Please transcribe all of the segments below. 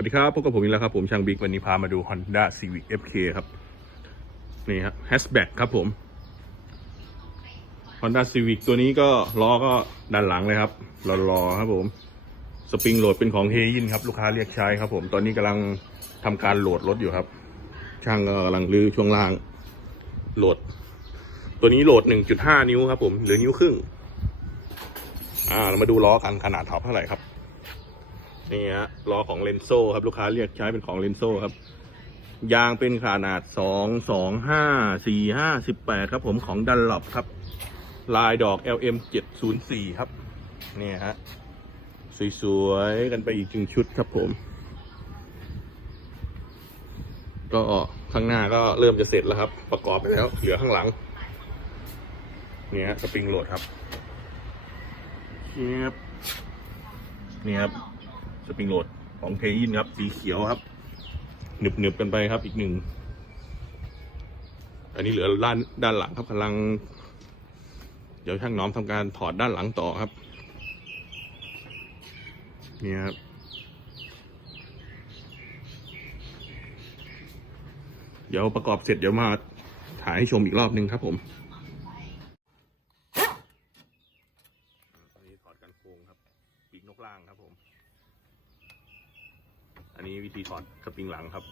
วัสดีครับพบกับผมอีกแล้วครับผมช่างบิ๊กวันนี้พามาดู Honda Civic FK ครับ นี่ครับแฮชแบ็กครับผม Honda Civic ตัวนี้ก็ล้อก็ด้านหลังเลยครับรอๆครับผมสปริงโหลดเป็นของเฮยินครับ ลูกค้าเรียกใช้ครับผมตอนนี้กำลังทำการโหลดรถอยู่ครับ ช่างก็กำลังรื้อช่วงล่างโหลด ตัวนี้โหลด 1.5 นิ้วครับผมหรือนิ้วครึ่งอ่าเรามาดูล้อกันขนาดท็อปเท่าไหร่ครับ นี่ฮะล้อของเลนโซครับลูกค้าเรียกใช้เป็นของเลนโซครับ ยางเป็นขนาดสองสองห้าสี่ห้าสิบแปดครับผมของดันหลบครับ ลายดอก LM 704ครับนี่ฮะสวยๆกันไปอีกจึงชุดครับผม ก็ข้างหน้าก็เริ่มจะเสร็จแล้วครับ ประกอบไปแล้ว เหลือข้างหลังนี่ฮะสปริงโหลดครับเนี่ครับนี่ครับ สปริงโหลดของเทยินครับ สีเขียวครับหนึบหนึบกันไปครับอีกหนึ่ง อันนี้เหลือด้านด้านหลังครับกำลัง เดี๋ยวช่างน้อมทำการถอดด้านหลังต่อครับ นี่ครับเดี๋ยวประกอบเสร็จเดี๋ยวมาถ่ายให้ชมอีกรอบนึงครับผม อันนี้ถอดกันโครงครับ ปีกนกล่างครับผม อันนี้วิธีถอดสปริงหลังครับ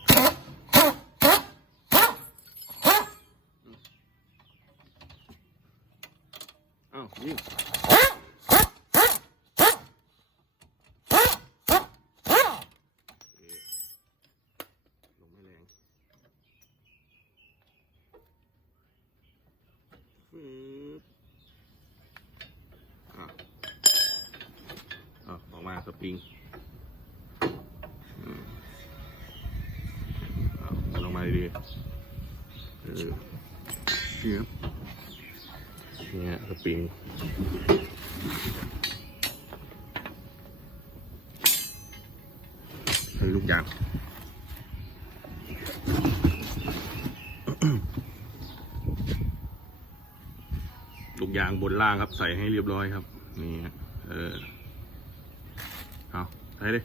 อ้าวนี่ลงไม่แรงฟืบอะอะออกมาสปริง ดีเออเชียบเนี่ยสปริงใช้ลูกยางลูกยางบนล่างครับ ใส่ให้เรียบร้อยครับ นี่ฮะเออเอาใส่เลย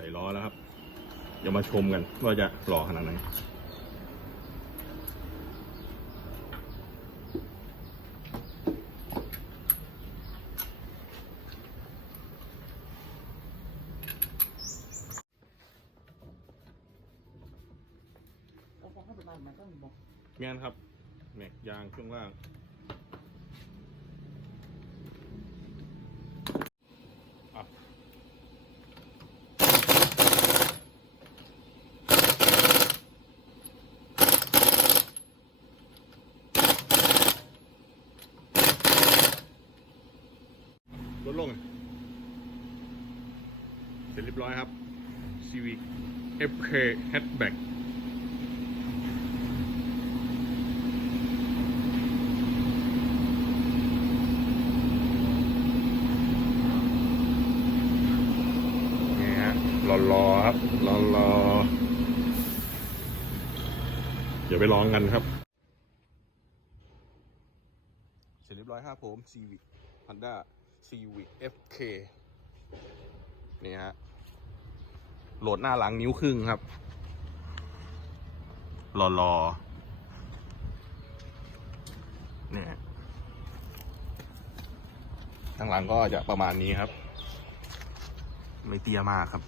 ส่ล้อแล้วครับ เดี๋ยวมาชมกันว่าจะหล่อขนาดไหนเราพอเข้าไปบ้านมันต้องบอกแม่นครับ แม็กยางช่วงล่าง อะ ลดลงอะ เสร็จเรียบร้อยครับ Civic FK Hatchback นี่ฮะรอรอๆครับรอรอๆเดี๋ยวไปลองกันครับ เสร็จเรียบร้อยครับผม Civic Honda Civic FK นี่ฮะโหลดหน้าหลังนิ้วครึ่งครับรอรอเนี่ยข้างหลังก็จะประมาณนี้ครับ ไม่เตี้ยมากครับ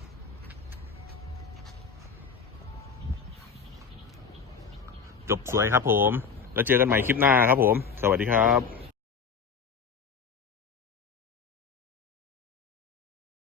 จบสวยครับผม แล้วเจอกันใหม่คลิปหน้าครับผม สวัสดีครับ